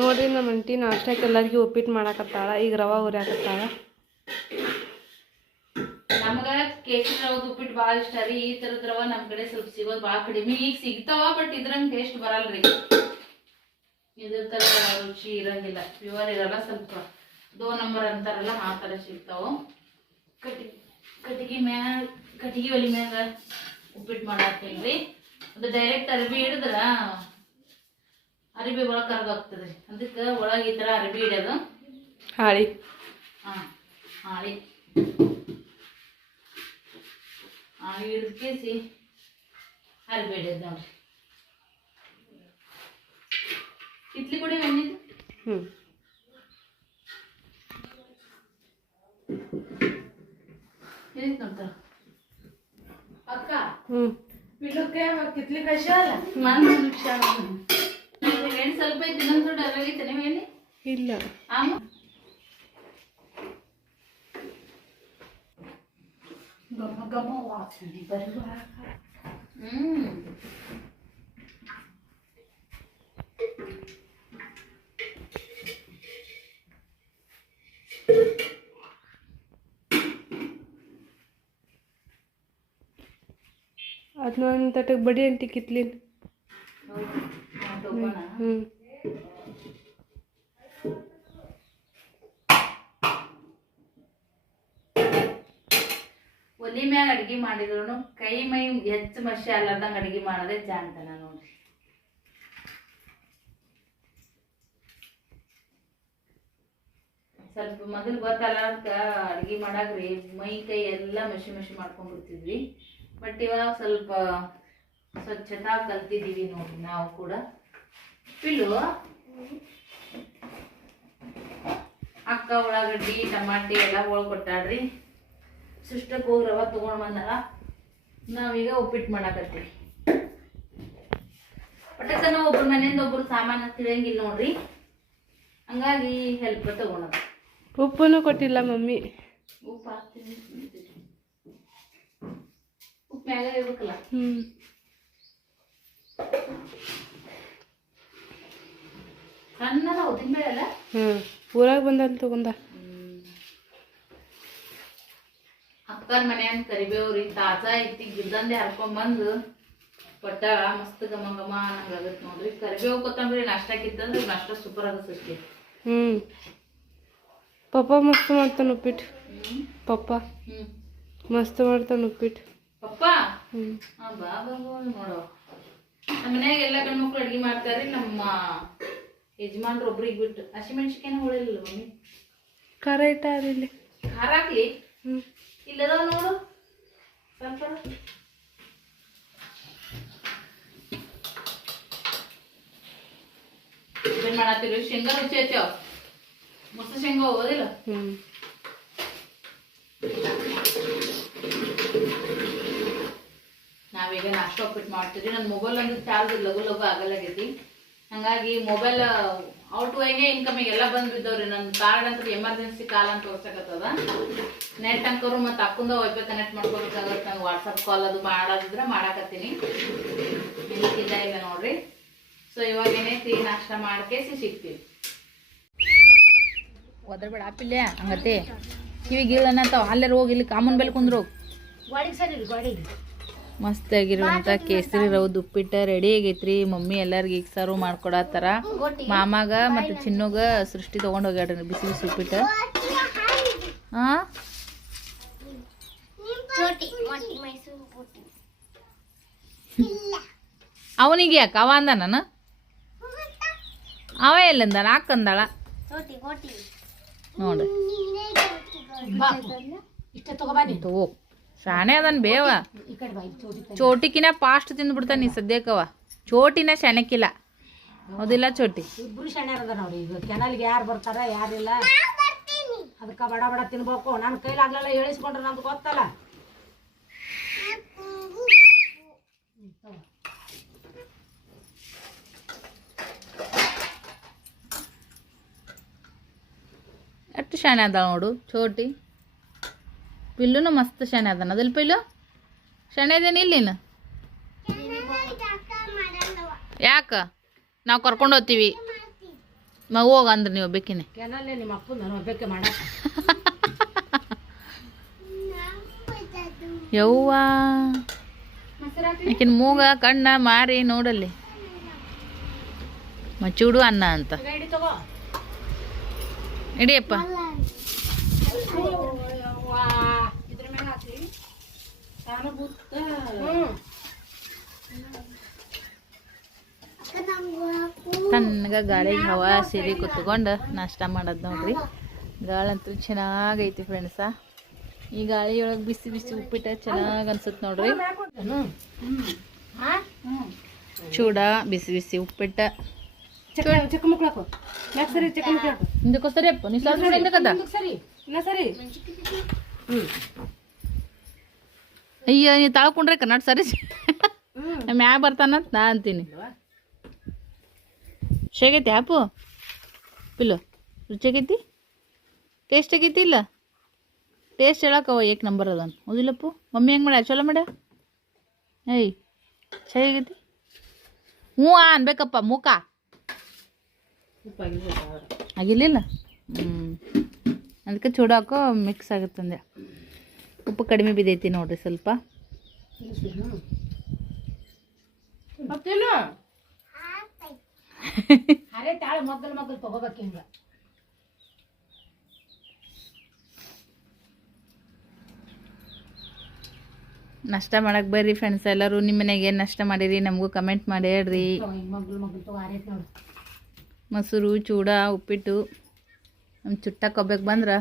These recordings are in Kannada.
ನೋಡ್ರಿ ನಮ್ಮ ಅಂಟಿ ನಾಷ್ಟಕ್ಕೆ ಎಲ್ಲರಿಗೂ ಉಪ್ಪಿಟ್ಟು ಮಾಡಾಕತ್ತಾಳ. ಈಗ ರವಾ ಹುರಿಯಾಕತ್ತಾಳ. ನಮ್ಗೆ ಕೇಸರಿ ರವದ ಉಪ್ಪಿಟ್ಟು ಭಾಳ ಇಷ್ಟ ರೀ. ಈ ಥರದ ರವ ನಮ್ಮ ಕಡೆ ಸ್ವಲ್ಪ ಸಿಗೋದು ಭಾಳ ಕಡಿಮೆ. ಈಗ ಸಿಗ್ತಾವ, ಬಟ್ ಇದ್ರಂಗೆ ಟೇಸ್ಟ್ ಬರಲ್ರಿ. ಇದ್ರ ಥರ ರುಚಿ ಇರಂಗಿಲ್ಲ, ಪ್ಯೂರ್ ಇರಲ್ಲ. ಸ್ವಲ್ಪ 2 ನಂಬರ್ ಅಂತಾರಲ್ಲ ಆ ಥರ ಸಿಗ್ತಾವ. ಕಟ್ಟಿಗೆ ಒಲಿ ಮ್ಯಾಗ ಉಪ್ಪಿಟ್ಟು ಮಾಡಾಕ್ತೇನ್ರಿ. ಅದು ಡೈರೆಕ್ಟ್ ಅರಿಬಿ ಹಿಡಿದ್ರ ಅರಿಬಿ ಒಳಗೆ ಕರ್ಗಾಗ್ತದೆ. ಅದಕ್ಕೆ ಒಳಗೆ ಈ ಥರ ಅರಿಬಿ ಹಿಡಿಯೋದು ಹಾಳಿ ಹಾಳಿ ಹಿಡಿದು ಕೇಸಿ ಅರಿಬಿ ಹಿಡಿಯೋದು ನೋಡ್ರಿ. ಇಡ್ಲಿ ಕೊಡಿ ಬಂದಿದ್ದು ಹೇಳಿದ್ ನೋಡ್ತಾರ ಅಕ್ಕ. ಪಿಲ್ಲಕ್ಕೆ ಕಿತ್ಲಿ ಕಷಾಲ ನಾನು ಹೆಣ್ಣು ಸ್ವಲ್ಪ ಐತಿ. ಇನ್ನೊಂದು ದೊಡ್ಡ ಅರಾಗೈತೆ ನೀವು ಹೇಳಿ ಇಲ್ಲ. ಆಮ ಗಮ ಗಮ ವಾಸನೆ ಬರುವಾಗ ಅದನ್ನ ಒಂದು ತಟಕ್ಕೆ ಬಡಿ ಅಂಟಿ ಕಿತ್ಲಿನ. ಒಲಿ ಮ್ಯಾಗ ಅಡ್ಗೆ ಮಾಡಿದ್ರು ಕೈ ಮೈ ಹೆಚ್ಚು ಮಸಿ ಅಲ್ಲಾರ್ದಂಗ ಅಡ್ಗೆ ಮಾಡೋದೇ ಜಾಣ್ತನ ನೋಡ್ರಿ. ಸ್ವಲ್ಪ ಮೊದಲು ಗೊತ್ತಲ್ಲ ಅಂತ ಅಡ್ಗೆ ಮಾಡಾಕ್ರಿ ಮೈ ಕೈ ಎಲ್ಲ ಮಸಿ ಮಸಿ ಮಾಡ್ಕೊಂಡ್ಬಿಡ್ತಿದ್ವಿ. ಬಟ್ ಇವಾಗ ಸ್ವಲ್ಪ ಸ್ವಚ್ಛತಾ ಕಲ್ತಿದ್ದೀವಿ ನೋಡ್ರಿ ನಾವು ಕೂಡ. ಪಿಲ್ಲು ಅಕ್ಕ ಉಳ್ಳಾಗಡ್ಡಿ ಟಮಾಟಿ ಎಲ್ಲ ಕೊಟ್ಟಾಡ್ರಿ. ಸುಷ್ಟಕ್ಕೆ ಹೋಗಿ ರವ ತೊಗೊಂಡು ಬಂದಾಳ. ನಾವೀಗ ಉಪ್ಪಿಟ್ಟು ಮಾಡಾಕತ್ತೀವಿ. ಪಟಕನ ಒಬ್ರು ಮನೆಯಿಂದ ಒಬ್ರು ಸಾಮಾನು ತಿಳಿಯಂಗಿಲ್ಲ ನೋಡ್ರಿ, ಹಂಗಾಗಿ ಹೆಲ್ಪ್ ತಗೊಂಡ. ಉಪ್ಪನ್ನು ಕೊಟ್ಟಿಲ್ಲ ಮಮ್ಮಿ. ಉಪ್ಪು ಹಾಕ್ತೀನಿ, ಉಪ್ಪು ಮ್ಯಾಗ ಇರ್ಬೇಕಲ್ಲ. ಸಣ್ಣದ ಉದ್ದಿನ ಬೇಳೆ ಅಲ್ಲ. ಊರಾಗ ಬಂದಂತ ತಗೊಂಡ. ಅಕ್ಕನ ಮನೆಯಂತ ಕರಿಬೇವ್ರಿ ತಾಜಾ ಐತಿ, ಗಿಡದಂದೆ ಹರ್ಕೊಂಡ್ಬಂದು ಕೊಟ್ಟಾಳ. ಮಸ್ತ್ ಘಮ ಘಮ ಅನ್ನಂಗಾಗತ್ತೆ ನೋಡ್ರಿ. ಕರಿಬೇವು ಕೊತ್ತಂಬರಿ ನಾಷ್ಟಾಕಿತ್ತಂದ್ರೆ ನಾಷ್ಟ ಸೂಪರ್ ಆಗುತ್ತೆ. ಪಪ್ಪ ಮಸ್ತ್ ಮಾಡ್ತಾನೆ ಉಪ್ಪಿಟ್ಟು. ಪಪ್ಪ ಮಸ್ತ್ ಮಾಡ್ತಾನೆ ಉಪ್ಪಿಟ್ಟು. ಪಪ್ಪ ಬಾ ನೋಡೋ. ನಮ್ಮ ಮನ್ಯಾಗ ಎಲ್ಲ ಗಂಡ್ಮಕ್ಳು ಅಡ್ಗೆ ಮಾಡ್ತಾರ್ರಿ. ನಮ್ಮ ಯಜಮಾನ್ರು ಒಬ್ರಿಗೆ ಬಿಟ್ಟು ಹಸಿಮೆಣ್ಸಿಕಾಯಿನ ಹೊಳಿಲ್ಲ ಮಮ್ಮಿ. ಖಾರ ಇಟ್ಟ ಇಲ್ಲಿ ಖಾರ ಹಾಕ್ಲಿ. ಇಲ್ಲದಾವ ನೋಡು ಸ್ವಲ್ಪ. ಏನ್ ಮಾಡತ್ತೀರಿ? ಶೇಂಗಾ ರುಚಿ ಐತೇವ, ಮಸ್ತ್ ಶೇಂಗಾ ಹೋಗೋದಿಲ್ಲ. ನಾವೀಗ ನಾಷ್ಟ ಉಪ್ಪಿಟ್ಟು ಮಾಡ್ತೀವಿ. ನನ್ನ ಮೊಬೈಲ್ ಒಂದು ಚಾರ್ಜ್ ಲಗು ಲಗು ಆಗಲಾಗೈತಿ. ಹಂಗಾಗಿ ಮೊಬೈಲ್ ಔಟ್ ವೈಗೆ ಇನ್ಕಮಿಂಗ್ ಎಲ್ಲ ಬಂದು ಬಿದ್ದವ್ರಿ. ನನ್ನ ಕಾರ್ಡ್ ಅಂತ ಎಮರ್ಜೆನ್ಸಿ ಕಾಲ್ ಅಂತ ತೋರ್ಸಕತ್ತದ. ನೆಟ್ ಅಂಕರು ಮತ್ತು ಅಕ್ಕಂದ ವೈಫೈ ಕನೆಕ್ಟ್ ಮಾಡ್ಕೋಬೇಕಾಗತ್ತೆ. ನಂಗೆ ವಾಟ್ಸಪ್ ಕಾಲ್ ಅದು ಮಾಡೋದಿದ್ರೆ ಮಾಡಾಕತ್ತೀನಿ. ಇಲ್ಲ ಇಲ್ಲ ನೋಡ್ರಿ. ಸೊ ಇವಾಗ ಏನೈತಿ ನಾಷ್ಟ ಮಾಡ್ಕೇಸಿ ಸಿಗ್ತೀವಿ. ಒದ್ರಬೇಡ ಆಪಿಲ್ಲ ಹಂಗತ್ತೆ ಕಿವಿ ಗೀಳನ್ನತ್ತಾವ. ಅಲ್ಲಾರ ಹೋಗಿ ಇಲ್ಲಿ ಕಾಮನ್ ಬೆಲೆ ಕುಂದ್ರು. ಮಸ್ತ್ ಆಗಿರುವಂಥ ಕೇಸರಿ ರವದ ಉಪ್ಪಿಟ್ಟು ರೆಡಿ ಆಗೈತ್ರಿ. ಮಮ್ಮಿ ಎಲ್ಲರಿಗೂ ಈಗ ಸರ್ವ್ ಮಾಡ್ಕೊಡತ್ತಾರ. ಮಾಮಾಗ ಮತ್ತು ಚಿನ್ನುಗ ಸೃಷ್ಟಿ ತೊಗೊಂಡು ಹೋಗ್ಯಾಡ್ರಿ ಬಿಸಿ ಬಿಸಿ ಉಪ್ಪಿಟ್ಟು. ಅವನಿಗೆ ಯಾಕೆ ಅವ ಅಂದ ನಾನು ಅವ ಎಲ್ಲಂದ ಹಾಕಂದಾಳ ನೋಡ್ರಿ. ತಗೋ ಶಾಣೆ ಅದನ್ ಬೇವ. ಚೋಟಿಕಿನ ಫಾಸ್ಟ್ ತಿಂದ್ಬಿಡ್ತಾನೆ ಈ ಸದ್ಯಕ್ಕವ. ಚೋಟಿನ ಶಾಣಕ್ಕಿಲ್ಲ, ಹೌದಿಲ್ಲ ಚೋಟಿ? ಇಬ್ರು ಶಾಣ್ಯಾರದ ನೋಡಿ. ಈಗ ಕೆನಲ್ಗೆ ಯಾರು ಬರ್ತಾರ ಯಾರಿಲ್ಲ, ಅದಕ್ಕೆ ಬಡ ಬಡ ತಿನ್ಬೇಕು. ನನ್ನ ಕೈಲಾಗ್ಲೆಲ್ಲ ಹೇಳಿಸ್ಕೊಂಡ್ರೆ ನಮ್ದು ಗೊತ್ತಲ್ಲ. ಎಷ್ಟು ಶಾಣೆ ಅದಾಳ ನೋಡು ಚೋಟಿ. ಪಿಲ್ಲುನು ಮಸ್ತ್ ಶಾಣೆ ಅದಾನ ಅದಿಲ್ಲ ಪಿಲ್ಲು? ಶಾಣೆ ಅದೇನು ಇಲ್ಲಿನ? ಯಾಕೆ ನಾವು ಕರ್ಕೊಂಡು ಹೋಗ್ತೀವಿ. ಹೋಗ ಅಂದ್ರೆ ನೀವು ಬೇಕಿನಿ ಕೆನಲ್ಲೇ ನಿಮ್ಮ ಅಪ್ಪನ ನಾನು ಒಬ್ಬಕ್ಕೆ ಮಾಡಕ್ಕೆ ಯವ್ವ ಆಕಿನ ಮೂಗ ಕಣ್ಣ ಮಾರಿ ನೋಡಲ್ಲಿ ಮಚ್ಚುಡು ಅನ್ನ ಅಂತ ಗಾಡಿ ತಗೋ ಇಡಿಯಪ್ಪ ಇದ್ರ ಮೇಲೆ ಹಾಕಿ ತಣ್ಣಗ ಗಾಳಿಗೆ ಹವಾ ಸೇರಿ ಕುತ್ಕೊಂಡು ನಾಷ್ಟ ಮಾಡೋದು ನೋಡ್ರಿ ಗಾಳಂತೂ ಚೆನ್ನಾಗೈತಿ ಫ್ರೆಂಡ್ಸ ಈ ಗಾಳಿಯೊಳಗೆ ಬಿಸಿ ಬಿಸಿ ಉಪ್ಪಿಟ್ಟ ಚೆನ್ನಾಗಿ ಅನ್ಸುತ್ತೆ ನೋಡ್ರಿ ಚೂಡ ಬಿಸಿ ಬಿಸಿ ಉಪ್ಪಿಟ್ಟ ಚಿಕ್ಕ ಮಕ್ಳು ಸರಿ ಚಿಕ್ಕ ಮಕ್ಳು ಹಿಂದಕ್ಕೋ ಸರಿ ಅಪ್ಪ ನೀವು ಸ್ವಲ್ಪ ಹಿಂದಕ್ಕದ ಸರಿ ಇನ್ನ ಸರಿ ಅಯ್ಯ ನೀವು ತಾಳ್ಕೊಂಡ್ರೆ ಕನ್ನಡ ಸರಿ ಮ್ಯಾಗ ಬರ್ತಾನಂತ ನಾ ಅಂತೀನಿ ಶೇಗೈತಿ ಆಪು ಪಿಲ್ಲು ರುಚಿ ಆಗೈತಿ ಟೇಸ್ಟ್ ಆಗೈತಿ ಇಲ್ಲ ಟೇಸ್ಟ್ ಹೇಳಕ್ಕವ ಏಕ್ ನಂಬರ್ ಅದನ್ ಹೌದಿಲ್ಲಪ್ಪು ಮಮ್ಮಿ ಹೆಂಗೆ ಮಾಡ್ಯ ಚಲೋ ಮಾಡ್ಯ ಏಯ್ ಚೆನ್ನಾಗೈತಿ ಹ್ಞೂ ಅನ್ಬೇಕಪ್ಪ ಮೂಕ ಆಗಿರ್ಲಿಲ್ಲ ಅದಕ್ಕೆ ಚೂಡಾಕೋ ಮಿಕ್ಸ್ ಆಗುತ್ತಂದೆ ಉಪ್ಪು ಕಡಿಮೆ ಬಿದ್ದೈತಿ ನೋಡ್ರಿ ಸ್ವಲ್ಪ ಅರೆ ತಾಳೆ ಮಗ್ಗಲ್ ತಗೋಬೇಕು ಹಿಂಗ ನಾಷ್ಟ ಮಾಡಕ್ಕೆ ಬರ್ರಿ ಫ್ರೆಂಡ್ಸ್ ಎಲ್ಲರೂ ನಿಮ್ಮ ಮನೆಗೆ ಏನು ನಾಷ್ಟ ಮಾಡಿರಿ ನಮಗೂ ಕಮೆಂಟ್ ಮಾಡಿ ಹೇಳ್ರಿ ಮಗ್ಗಲ್ ತಗೋ ಆರೈತೆ ನೋಡು ಮೊಸರು ಚೂಡ ಉಪ್ಪಿಟ್ಟು ನಮ್ಮ ಚುಟ್ಟ ಕೊಬ್ಬಕ್ಕೆ ಬಂದ್ರೆ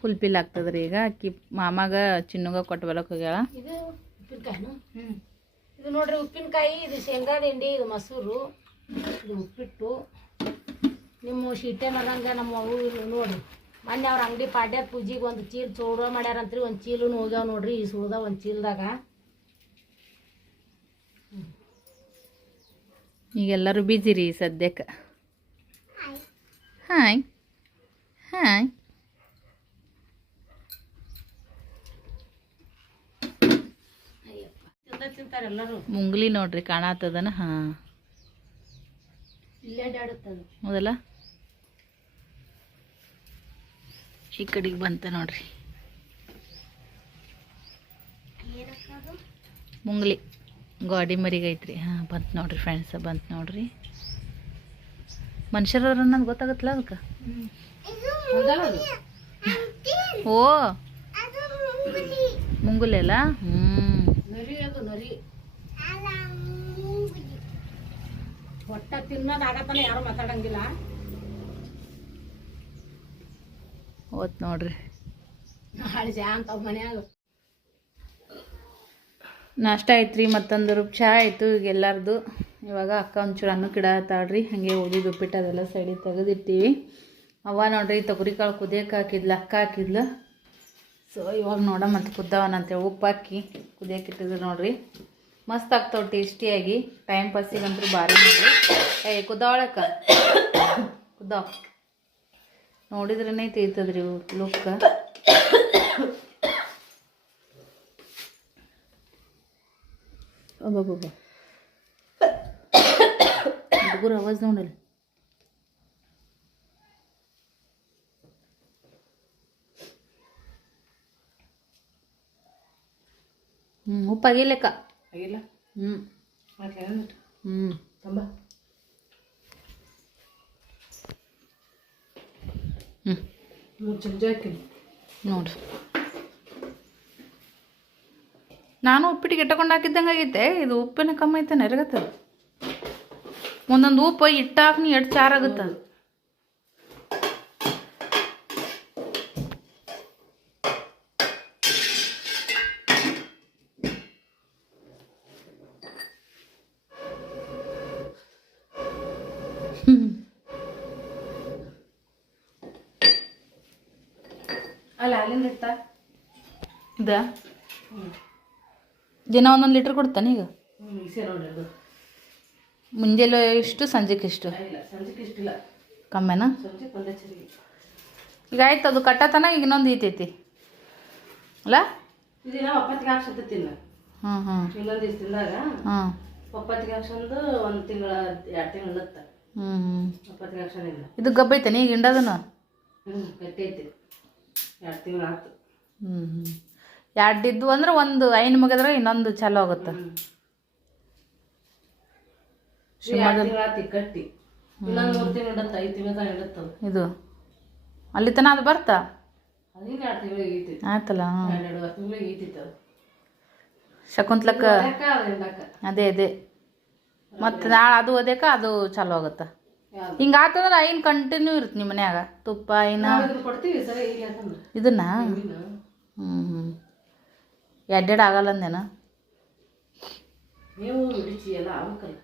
ಫುಲ್ ಪಿಲ್ ಆಗ್ತದೆ ರೀ ಈಗ ಅಕ್ಕಿ ಮಾಮಾಗ ಚಿನ್ನುಗ ಕೊಟ್ಟು ಬರಕ್ಕೆ ಹೋಗ್ಯಾಳ ಇದು ಉಪ್ಪಿನಕಾಯಿನು ಇದು ನೋಡ್ರಿ ಉಪ್ಪಿನಕಾಯಿ ಇದು ಶೇಂಗಾ ಹಿಂಡಿ ಇದು ಮೊಸರು ಇದು ಉಪ್ಪಿಟ್ಟು ನಿಮ್ಮ ಶೀಟೆ ಮರಂಗ ನಮ್ಮ ಅವು ನೋಡ್ರಿ ಮೊನ್ನೆ ಅವ್ರ ಅಂಗಡಿ ಪಾಡ್ಯದ ಪೂಜೆಗೆ ಒಂದು ಚೀಲ ಚೂಡ ಮಾಡ್ಯಾರಂತ್ರಿ ಒಂದು ಚೀಲನು ಹೋಗ್ಯಾವ ನೋಡ್ರಿ ಈ ಸುಳ್ದ ಒಂದು ಚೀಲದಾಗ ಈಗೆಲ್ಲರೂ ಬಿಜಿ ರೀ ಸದ್ಯಕ್ಕೆ ಹಾಯ್ ಹಾಯ್ ತಿಂತಾರೆ ಎಲ್ಲರೂ ಮುಂಗ್ಲಿ ನೋಡ್ರಿ ಕಾಣತ್ತದನ ಹಾಂ ಇಲ್ಲೇ ಅಡ್ಯಾಡುತ್ತದು ಹೌದಲ್ಲ ಈ ಕಡೆಗೆ ಬಂತ ನೋಡ್ರಿ ಮುಂಗ್ಲಿ ಗಾಡಿ ಮರಿಗೈತ್ರಿ ಹಾಂ ಬಂತು ನೋಡ್ರಿ ಫ್ರೆಂಡ್ಸ್ ಬಂತು ನೋಡ್ರಿ ಮನುಷ್ಯರವ್ರ ಅನ್ನೋದು ಗೊತ್ತಾಗತ್ತಲ್ಲ ಅದಕ್ಕೆ ಓ ಮುಂಗುಲಿ ಅಲ್ಲ ನರಿ ಅದು ನರಿ ಒಟ್ಟ ತಿನ್ನೋದಾಗತ್ತಾನೆ ಯಾರು ಮಾತಾಡಂಗಿಲ್ಲ ಓತ್ ನೋಡ್ರಿ ಹಳಜ ಅಂತ ಮನ್ಯಾಗ ನಾಷ್ಟ ಐತ್ರಿ ಮತ್ತೊಂದು ಚಹಾ ಆಯಿತು ಈಗ ಎಲ್ಲರದು ಇವಾಗ ಅಕ್ಕ ಒಂಚೂರು ಅನ್ನ ಕಿಡತ್ತಾಳ್ರಿ ಹಾಗೆ ಓದಿದ್ದು ಉಪ್ಪಿಟ್ಟು ಅದೆಲ್ಲ ಸೈಡಿಗೆ ತೆಗೆದಿಟ್ಟಿವಿ ಅವ್ವ ನೋಡ್ರಿ ತೊಗರಿಕಾಳು ಕುದಿಯಕ್ಕೆ ಹಾಕಿದ್ಲು ಅಕ್ಕ ಹಾಕಿದ್ಲು ಸೊ ಇವಾಗ ನೋಡ ಮತ್ತು ಕುದ್ದವನಂತೇಳಿ ಉಪ್ಪು ಹಾಕಿ ಕುದಿಯಕ್ಕೆ ಇಟ್ಟಿದ್ರು ನೋಡ್ರಿ ಮಸ್ತ್ ಆಗ್ತಾವೆ ಟೇಸ್ಟಿಯಾಗಿ ಟೈಮ್ ಪಾಸಿಗಂತೂ ಭಾರಿ ನೋಡ್ರಿ ಕುದ್ದಾವಳಕ್ಕ ಕುದ್ದಾವ ನೋಡಿದ್ರೇ ತೀರ್ತದ್ರಿ ಲುಕ್ಕ ಒಬ್ಬೊಬ್ಬ ಹುಡುಗರು ಆವಾಜ್ ನೋಡಲ್ಲ ಉಪ್ಪಾಗಿಲ್ಲಕ್ಕ ಆಗಿಲ್ಲ ಹ್ಞೂ ತಂಬ ಚಮಚ ಹಾಕಿ ನೋಡ್ರಿ ನಾನು ಉಪ್ಪಿಟ್ಟಿಗೆ ಇಟ್ಟಕೊಂಡು ಹಾಕಿದ್ದಂಗೆ ಆಗೈತೆ ಇದು ಉಪ್ಪಿನ ಕಮ್ಮಿ ಐತೆ ನೆರಗತ್ತದ ಒಂದೊಂದು ಉಪ್ಪು ಇಟ್ಟಾಕಿ ಎಷ್ಟು ಚಾರಾಗುತ್ತೆ ಅಲ್ಲ ಅಲ್ಲಿಂದ ಇತ್ತ ಇದ ದಿನ ಒಂದೊಂದು ಲೀಟ್ರ್ ಕೊಡ್ತಾನೆ ಈಗ ಮಿಕ್ಸಿ ನೋಡ್ರಿ ಅದು ಮುಂಜಾನೆ ಇಷ್ಟು ಸಂಜೆಗೆ ಇಷ್ಟು ಇಲ್ಲ ಸಂಜೆಗೆ ಇಷ್ಟಿಲ್ಲ ಕಮ್ಮಿನಾ ಸಂಜೆಗೆ ಒಂದೇ ಚರಿಗೆ ಈಗ ಆಯ್ತು ಅದು ಕಟ್ಟತನ ಈಗ ಇನ್ನೊಂದು ಈತೈತಿ ಅಲ್ಲ ಇದನ್ನ ಒಪ್ಪತ್ತಿಗೆ ಹಾಕ್ಸತ್ತಿಲ್ಲ ಹ್ಞೂ ಹ್ಞೂ ಇನ್ನೊಂದು ದಿವಸ ತಿಂದಾಗ ಹಾಂ ಒಪ್ಪತ್ತಿಗೆ ಹಾಕ್ಸಂದು 1 ತಿಂಗಳ 2 ತಿಂಗಳು ಇಳುತ್ತೆ ಹ್ಞೂ 20 ಲಕ್ಷ ಇಲ್ಲ. ಇದು ಗಬ್ಬ ಐತೆ ಈಗ ಹಿಂಡದನು ಕಟ್ಟೈತಿ 2 ತಿಂಗಳು ಆಯ್ತು. ಎರಡು ಇದ್ದು ಅಂದ್ರೆ ಒಂದು ಐನು ಮಗದ್ರೆ ಇನ್ನೊಂದು ಚಾಲು ಆಗುತ್ತೆ. 2 ತಿಂಗಳು ಆಯ್ತು ಕಟ್ಟಿ. ಇನ್ನೊಂದು 3 ತಿಂಗಳು ಇಡತ್ತೆ, 5 ತಿಂಗಳು ಇಡತ್ತದ ಇದು ಅಲ್ಲಿ ತನ ಅದು ಬರ್ತಾ ಅದಿನ 2 ತಿಂಗಳಿಗೆ ಈತಿ ಆಯ್ತಲ್ಲ. 2 ತಿಂಗಳಿಗೆ ಈತಿತ್ತು ಅದು. ಶಕುಂತ್ಲಕ್ಕ ಅದೇ ಮತ್ತು ನಾಳೆ ಅದು ಓದ್ಯಾಕ ಅದು ಚಾಲು ಆಗುತ್ತೆ. ಹಿಂಗೆ ಆತಂದ್ರೆ ಐನ್ ಕಂಟಿನ್ಯೂ ಇರುತ್ತೆ ನಿಮ್ಮ ಮನ್ಯಾಗ ತುಪ್ಪ ಐನ ಕೊಡ್ತೀವಿ ಸರಿ. ಈಗ ಯಾಕಂದ್ರೆ ಇದನ್ನ ಎಡ್ಡೆಡ್ ಆಗಲ್ಲ ಅಂದೇನ ನೀವು ರುಚಿ ಎಲ್ಲ ಆಗಬೇಕಲ್ಲ.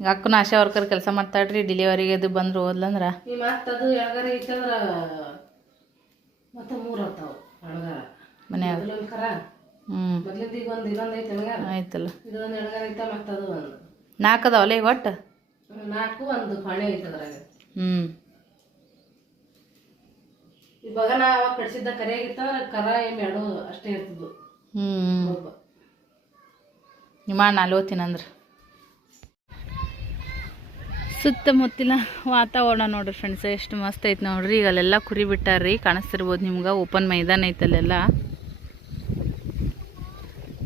ಈಗ ಅಕ್ಕನ ಆಶಾ ವರ್ಕರ್ ಕೆಲಸ ಮಾಡ್ತಾಳ್ರಿ. ಡೆಲಿವರಿಗೆ ಅದು ಬಂದ್ರು ಹೋದ್ಲಂದ್ರೆ ಈ ಮತ್ತೆ ಅದು ಎಳಗಾರ ಐತಂದ್ರೆ ಮತ್ತೆ 3 ಆಗ್ತಾವ ಎಳಗಾರ ಮನ್ಯಾಗ. ಕರ ಮೊದ್ಲಿಂದ ಈಗ ಒಂದು ಇನ್ನೊಂದು ಐತೆ ಎಳಗಾರ ಆಯ್ತಲ್ಲ. ಇದೊಂದು ಎಳಗಾರ ಐತ ಮತ್ತೆ ಅದು ಒಂದು 4 ಅದಾವಲ್ಲ ಈಗ ಒಟ್ಟು 4 ಒಂದು ಪಾಣಿ ಐತೆ ಅದ್ರಾಗ. ಇವಾಗ ನಾವು ಕಟ್ಸಿದ್ದ ಕರಿಯಾಗಿತ್ತಂದ್ರೆ ಕರ ಎಮ್ಮೆ ಎರಡು ಅಷ್ಟೇ ಇರ್ತದ್ದು. ನಿಮ್ಮ ನಾಳೆ ಓದ್ತೀನಂದ್ರೆ ಸುತ್ತಮುತ್ತಲಿನ ವಾತಾವರಣ ನೋಡ್ರಿ ಫ್ರೆಂಡ್ಸ್ ಎಷ್ಟು ಮಸ್ತ್ ಐತೆ ನೋಡ್ರಿ. ಈಗ ಅಲ್ಲೆಲ್ಲ ಕುರಿ ಬಿಟ್ಟಾರ್ರಿ, ಕಾಣಿಸ್ತಿರ್ಬೋದು ನಿಮ್ಗೆ. ಓಪನ್ ಮೈದಾನ ಐತಲ್ಲೆಲ್ಲ.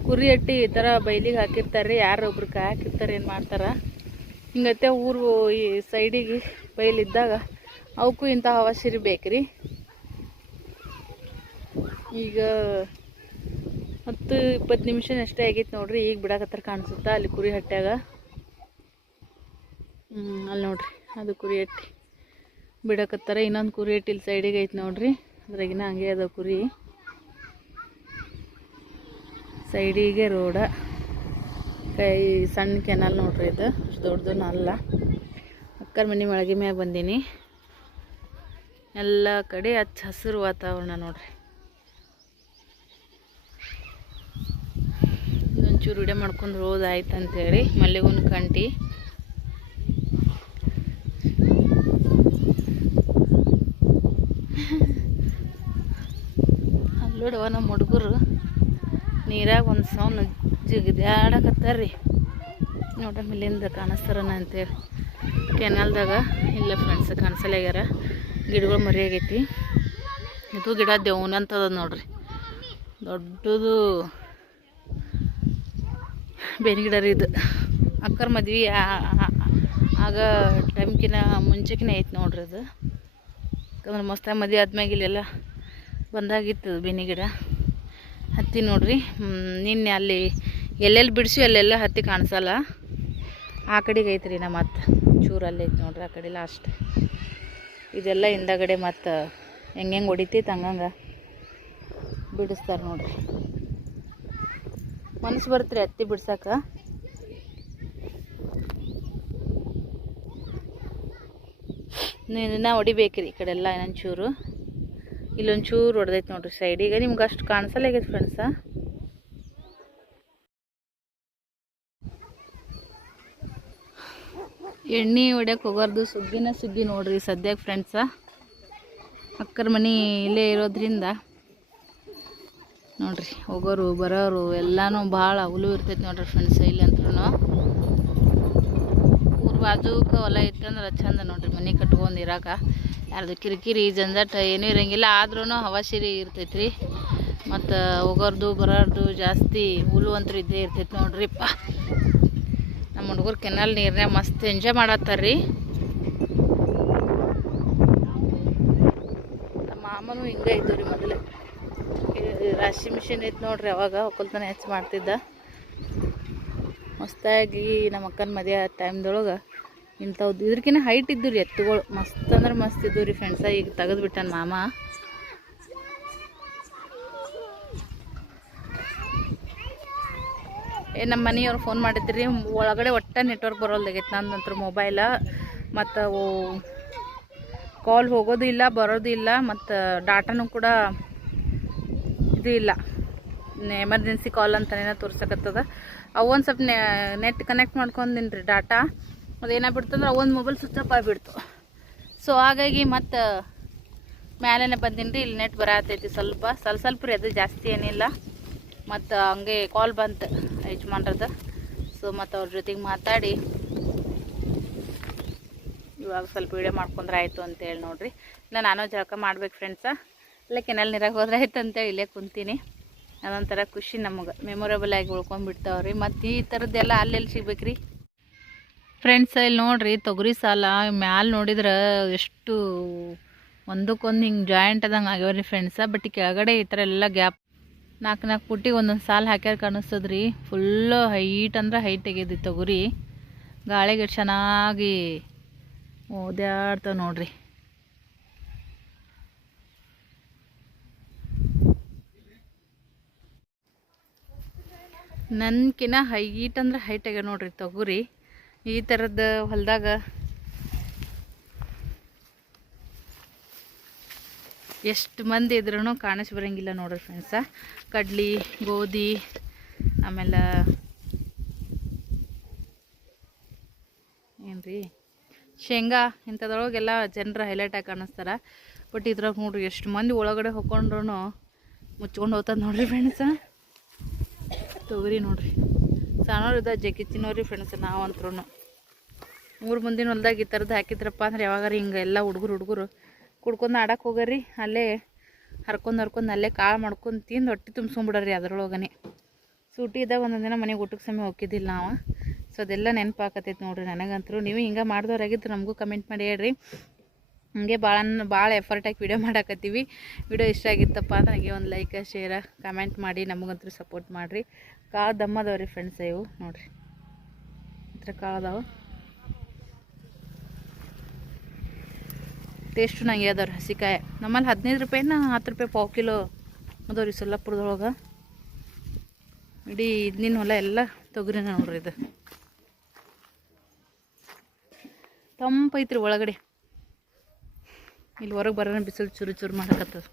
ಕುರಿ ಅಟ್ಟಿ ಈ ಥರ ಬೈಲಿಗೆ ಹಾಕಿರ್ತಾರೆ, ಯಾರು ಒಬ್ರು ಹಾಕಿರ್ತಾರೆ, ಏನು ಮಾಡ್ತಾರೆ ಹಿಂಗತ್ತೆ. ಊರು ಈ ಸೈಡಿಗೆ ಬೈಲಿದ್ದಾಗ ಅವಕ್ಕೂ ಇಂಥ ಹವಾಶಿರಿ ಬೇಕ್ರಿ. ಈಗ 10-20 ನಿಮಿಷ ಅಷ್ಟೇ ಆಗೈತೆ ನೋಡ್ರಿ. ಈಗ ಬಿಡಾಕತ್ತಾರ ಕಾಣಿಸುತ್ತಾ ಅಲ್ಲಿ ಕುರಿ ಹಟ್ಟ್ಯಾಗ. ಅಲ್ಲಿ ನೋಡ್ರಿ ಅದು ಕುರಿ ಹಟ್ಟಿ ಬಿಡಕತ್ತಾರ. ಇನ್ನೊಂದು ಕುರಿ ಹಟ್ಟಿ ಇಲ್ಲಿ ಸೈಡಿಗೆ ಐತೆ ನೋಡ್ರಿ. ಅದ್ರಾಗಿನ ಹಂಗೆ ಅದ ಕುರಿ. ಸೈಡಿಗೆ ರೋಡ, ಕೈ ಸಣ್ಣ ಕೆನಲ್ ನೋಡ್ರಿ. ಇದು ಅಷ್ಟು ದೊಡ್ಡದೂ ಅಲ್ಲ. ಅಕ್ಕರ ಮನೆ ಒಳಗೆ ಮ್ಯಾಗ ಬಂದೀನಿ. ಎಲ್ಲ ಕಡೆ ಹಚ್ಚ ಹಸಿರು ವಾತಾವರಣ ನೋಡ್ರಿ. ಇದೊಂಚೂರು ವಿಡಿಯೋ ಮಾಡ್ಕೊಂಡು ಹೋದಾಯ್ತು ಅಂತೇಳಿ ಮಲ್ಲಿಗುನ್ ಕಂಟಿ. ಅಲ್ಲೋಡವ ನಮ್ಮ ಹುಡುಗರು ನೀರಾಗ ಒಂದು ಸೌನ್ ಜಿಗಿದಾಡಕತ್ತಾರ್ರಿ. ನೋಡ್ರಿ ಇಲ್ಲಿಂದ ಕಾಣಿಸ್ತಾರನ ಅಂತೇಳಿ ಕೆನಲ್ದಾಗ. ಇಲ್ಲ ಫ್ರೆಂಡ್ಸ್ ಕಾಣಿಸಲ್ಲಾಗ್ಯಾರ. ಗಿಡಗಳು ಮರಿಯಾಗೈತಿ. ಇದು ಗಿಡ ದೇವನಂತದ ನೋಡ್ರಿ, ದೊಡ್ಡದು ಬೇವಿನ ಗಿಡ ರೀ ಇದು. ಅಕ್ಕರ ಮದ್ವೆ ಆಗ ಟೈಮ್ಕಿನ ಮುಂಚೆಕಿನ ಐತೆ ನೋಡ್ರಿ ಅದು. ಯಾಕಂದ್ರೆ ಮಸ್ತಾಗಿ ಮದುವೆ ಆದ್ಮ್ಯಾಗ ಇಲ್ಲೆಲ್ಲ ಬಂದಾಗಿತ್ತು ಬೇವಿನ ಗಿಡ. ಹತ್ತಿ ನೋಡ್ರಿ. ನಿನ್ನೆ ಅಲ್ಲಿ ಎಲ್ಲೆಲ್ಲಿ ಬಿಡಿಸಿ ಅಲ್ಲೆಲ್ಲ ಹತ್ತಿ ಕಾಣಿಸಲ್ಲ. ಆ ಕಡೆಗೆ ಐತ್ರಿ ನಾ ಮತ್ತೆ ಚೂರಲ್ಲಿ ಐತೆ ನೋಡ್ರಿ. ಆ ಕಡೆ ಲಾಸ್ಟ್ ಇದೆಲ್ಲ ಹಿಂದಗಡೆ ಮತ್ತು ಹೆಂಗೆ ಹೊಡಿತೈತೆ ಹಂಗಂಗೆ ಬಿಡಿಸ್ತಾರೆ ನೋಡ್ರಿ. ಮನಸ್ಸು ಬರ್ತ್ರಿ ಹತ್ತಿ ಬಿಡ್ಸಕ್ಕ. ನೀನು ಹೊಡಿಬೇಕ್ರಿ ಈ ಕಡೆ ಎಲ್ಲ ಇನ್ನೊಂಚೂರು. ಇಲ್ಲೊಂಚೂರು ಹೊಡೆದೈತೆ ನೋಡ್ರಿ ಸೈಡಿಗೆ. ನಿಮ್ಗೆ ಅಷ್ಟು ಕಾಣಿಸಲ್ಲ ಆಗೈತೆ ಫ್ರೆಂಡ್ಸ. ಎಣ್ಣೆ ಹೊಡ್ಯಕ್ಕೆ ಹೋಗೋರ್ದು ಸುಗ್ಗಿ ನೋಡ್ರಿ ಸದ್ಯಕ್ಕೆ ಫ್ರೆಂಡ್ಸ. ಅಕ್ಕರ ಮನೆ ಇಲ್ಲೇ ಇರೋದ್ರಿಂದ ನೋಡ್ರಿ ಹೋಗೋರು ಬರೋರು ಎಲ್ಲನೂ ಭಾಳ ಹುಲು ಇರ್ತೈತೆ ನೋಡ್ರಿ ಫ್ರೆಂಡ್ಸ್. ಇಲ್ಲಿ ಅಂತೂ ಊರು ಬಾಜೂಕ ಹೊಲ ಇತ್ತಂದ್ರೆ ಚಂದ ನೋಡ್ರಿ ಮನೆ ಕಟ್ಕೊಂಡು ಇರಾಕ. ಯಾರ್ದು ಕಿರಿಕಿರಿ ಜಂಜಾಟ ಏನೂ ಇರೋಂಗಿಲ್ಲ. ಆದ್ರೂ ಹವಾಶಿರಿ ಇರ್ತೈತ್ರಿ. ಮತ್ತು ಹೋಗೋರ್ದು ಬರೋರ್ದು ಜಾಸ್ತಿ ಹುಲು ಅಂತೂ ಇದ್ದೇ ಇರ್ತೈತೆ ನೋಡ್ರಿಪ್ಪ. ನಮ್ಮ ಹುಡುಗರು ಕೆನಲ್ ನೀರನ್ನೇ ಮಸ್ತ್ ಎಂಜಾಯ್ ಮಾಡತ್ತಾರ್ರಿ. ನಮ್ಮ ಮಾಮನೂ ಹಿಂಗೆ ಇದ್ದು ರೀ ಮೊದಲು. ರಾಶಿ ಮಿಷಿನ್ ಐತೆ ನೋಡ್ರಿ, ಅವಾಗ ಒಕ್ಕಲ್ತನ ಹೆಚ್ಚು ಮಾಡ್ತಿದ್ದ. ಮಸ್ತಾಗಿ ನಮ್ಮ ಅಕ್ಕನ ಮದುವೆ ಟೈಮ್ದೊಳಗೆ ಇಂಥವ್ದು ಇದ್ರಕಿನ್ನ ಹೈಟ್ ಇದ್ದು ರೀ ಎತ್ತುಗಳು. ಮಸ್ತ್ ಅಂದ್ರೆ ಮಸ್ತ್ ಇದ್ದು ರೀ ಫ್ರೆಂಡ್ಸ. ಈಗ ತೆಗೆದ್ಬಿಟ್ಟಾನ ಮಾಮ. ನಮ್ಮ ಮನೆಯವ್ರು ಫೋನ್ ಮಾಡಿದ್ರಿ. ಒಳಗಡೆ ಒಟ್ಟು ನೆಟ್ವರ್ಕ್ ಬರೋಲ್ದಾಗೈತೆ ನಂತರ ಮೊಬೈಲ. ಮತ್ತು ಕಾಲ್ ಹೋಗೋದು ಇಲ್ಲ, ಬರೋದು ಇಲ್ಲ. ಮತ್ತು ಡಾಟಾನು ಕೂಡ ಇದು ಇಲ್ಲ. ಎಮರ್ಜೆನ್ಸಿ ಕಾಲ್ ಅಂತಲೇ ತೋರ್ಸಕತ್ತದ. ಅವೊಂದು ಸ್ವಲ್ಪ ನೆಟ್ ಕನೆಕ್ಟ್ ಮಾಡ್ಕೊಂಡಿನಿ ರೀ ಡಾಟಾ. ಅದೇನಾಗ್ಬಿಡ್ತಂದ್ರೆ ಒಂದು ಮೊಬೈಲ್ ಸ್ವಿಚ್ ಆಫ್ ಆಗಿಬಿಡ್ತು. ಸೊ ಹಾಗಾಗಿ ಮತ್ತು ಮ್ಯಾಲೆ ಬಂದೀನಿ ರೀ. ಇಲ್ಲಿ ನೆಟ್ ಬರತೈತಿ ಸ್ವಲ್ಪ ರೀ, ಅದು ಜಾಸ್ತಿ ಏನಿಲ್ಲ. ಮತ್ತು ಹಂಗೆ ಕಾಲ್ ಬಂತು ಯಜಮಾನ್ರದ. ಸೊ ಮತ್ತು ಅವ್ರ ಜೊತೆಗೆ ಮಾತಾಡಿ ಇವಾಗ ಸ್ವಲ್ಪ ವೀಡಿಯೋ ಮಾಡ್ಕೊಂಡ್ರೆ ಆಯಿತು ಅಂತೇಳಿ ನೋಡಿರಿ. ಇಲ್ಲ ನಾನು ಜಳಕ ಮಾಡ್ಬೇಕು ಫ್ರೆಂಡ್ಸ, ಇಲ್ಲ ಕೆನಲ್ ನೀರಾಗ ಹೋದ್ರೆ ಆಯ್ತು ಅಂತೇಳಿ ಇಲ್ಲೇ ಕುಂತೀನಿ. ಅದೊಂಥರ ಖುಷಿ ನಮಗೆ, ಮೆಮೊರೇಬಲ್ ಆಗಿ ಉಳ್ಕೊಂಡ್ಬಿಡ್ತಾವ್ರಿ. ಮತ್ತು ಈ ಥರದ್ದೆಲ್ಲ ಅಲ್ಲೆಲ್ಲಿ ಸಿಗ್ಬೇಕ್ರಿ ಫ್ರೆಂಡ್ಸ್. ಇಲ್ಲಿ ನೋಡಿರಿ ತೊಗರಿ ಸಾಲ ಮ್ಯಾಲೆ ನೋಡಿದ್ರೆ ಎಷ್ಟು ಒಂದಕ್ಕೊಂದು ಹಿಂಗೆ ಜಾಯಿಂಟ್ ಆದಂಗೆ ಆಗ್ಯಾವ್ರಿ ಫ್ರೆಂಡ್ಸ. ಬಟ್ ಈ ಕೆಳಗಡೆ ಈ ಥರ ಎಲ್ಲ ಗ್ಯಾಪ್ 4 ಪುಟ್ಟಿಗೆ ಒಂದೊಂದು ಸಾಲು ಹಾಕ್ಯಾರ ಕಾಣಿಸ್ತದ್ರಿ. ಫುಲ್ಲು ಹೈಟ್ ಅಂದ್ರೆ ಹೈಟ್ ತೆಗೆದಿ ತೊಗರಿ, ಗಾಳಿಗೆ ಚೆನ್ನಾಗಿ ಓದಾಡ್ತಾವೆ ನೋಡ್ರಿ. ನನ್ಕಿನ್ನ ಹೈಟ್ ಅಂದ್ರೆ ಹೈಟ್ ಆಗ್ಯಾವ ನೋಡ್ರಿ ತೊಗರಿ. ಈ ಥರದ ಹೊಲದಾಗ ಎಷ್ಟು ಮಂದಿ ಇದ್ರೂ ಕಾಣಿಸ್ ಬರೋಂಗಿಲ್ಲ ನೋಡ್ರಿ ಫ್ರೆಂಡ್ಸ. ಕಡ್ಲಿ, ಗೋಧಿ, ಆಮೇಲೆ ಏನ್ರಿ ಶೇಂಗಾ ಇಂಥದ್ರೊಳಗೆಲ್ಲ ಜನರು ಹೈಲೈಟಾಗಿ ಕಾಣಿಸ್ತಾರ. ಬಟ್ ಇದ್ರಾಗ ನೋಡ್ರಿ ಎಷ್ಟು ಮಂದಿ ಒಳಗಡೆ ಹೊಕ್ಕೊಂಡ್ರು ಮುಚ್ಕೊಂಡು ಹೋಗ್ತದೆ ನೋಡ್ರಿ ಫ್ರೆಂಡ್ಸ. ತೊಗರಿ ನೋಡ್ರಿ ಸಣ್ಣವ್ರು ಇದ್ದ ಜಗ್ಗಿಚ್ಚಿನವ್ರಿ ಫ್ರೆಂಡ್ಸ್. ನಾವಂತ್ರೂ 3 ಮಂದಿನ ಹೊಲ್ದಾಗ ಈ ಥರದ್ದು ಹಾಕಿದ್ರಪ್ಪ ಅಂದ್ರೆ ಯಾವಾಗಾರ ಹಿಂಗೆ ಎಲ್ಲ ಹುಡುಗರು ಕುಡ್ಕೊಂಡು ಆಡಕ್ಕೆ ಹೋಗ್ರಿ, ಅಲ್ಲೇ ಹರ್ಕೊಂಡು ಅಲ್ಲೇ ಕಾಳು ಮಾಡ್ಕೊಂಡು ತಿಂದು ಹೊಟ್ಟೆ ತುಂಬಿಸ್ಕೊಂಬಿಡ್ರಿ ಅದರೊಳಗನೆ. ಸೂಟಿ ಇದ್ದಾಗ ಒಂದೊಂದು ದಿನ ಮನೆಗೆ ಊಟಕ್ಕೆ ಸಮಯ ಹೋಗಿದ್ದಿಲ್ಲ ನಾವು. ಸೊ ಅದೆಲ್ಲ ನೆನಪಾಕತೈತೆ ನೋಡ್ರಿ ನನಗಂತರೂ. ನೀವು ಹಿಂಗೆ ಮಾಡಿದವ್ರಾಗಿದ್ದು ನಮಗೂ ಕಮೆಂಟ್ ಮಾಡಿ ಹೇಳ್ರಿ. ಹಂಗೆ ಭಾಳ ಎಫರ್ಟ್ ಹಾಕಿ ವಿಡಿಯೋ ಮಾಡಾಕತ್ತೀವಿ. ವಿಡಿಯೋ ಇಷ್ಟ ಆಗಿತ್ತಪ್ಪ ಅಂದ್ರೆ ನನಗೆ ಒಂದು ಲೈಕ್, ಶೇರ್, ಕಮೆಂಟ್ ಮಾಡಿ ನಮಗಂತೂ ಸಪೋರ್ಟ್ ಮಾಡಿರಿ. ಕಾಳು ದಮ್ಮದವ್ರಿ ಫ್ರೆಂಡ್ಸ್ ಇವು ನೋಡಿರಿ, ಈ ಥರ ಕಾಳದವು. ಟೇಸ್ಟು ನಂಗೆ ಅದಾವ್ರಿ ಹಸಿಕಾಯಿ. ನಮ್ಮಲ್ಲಿ 15 ರೂಪಾಯಿನ 10 ರೂಪಾಯಿ ಪಾವು ಕಿಲೋ ಅದಾವ್ರಿ ಸೊಲ್ಲಾಪುರದೊಳಗೆ. ಇಡೀ ಇದನ್ನ ಹೊಲ ಎಲ್ಲ ತೊಗರಿನ ನೋಡ್ರಿ. ಇದು ತಂಪೈತ್ರಿ ಒಳಗಡೆ. ಇಲ್ಲಿ ಹೊರಗೆ ಬರೋಣ ಬಿಸಿಲು ಚೂರು ಮಾಡಕತ್ತದ.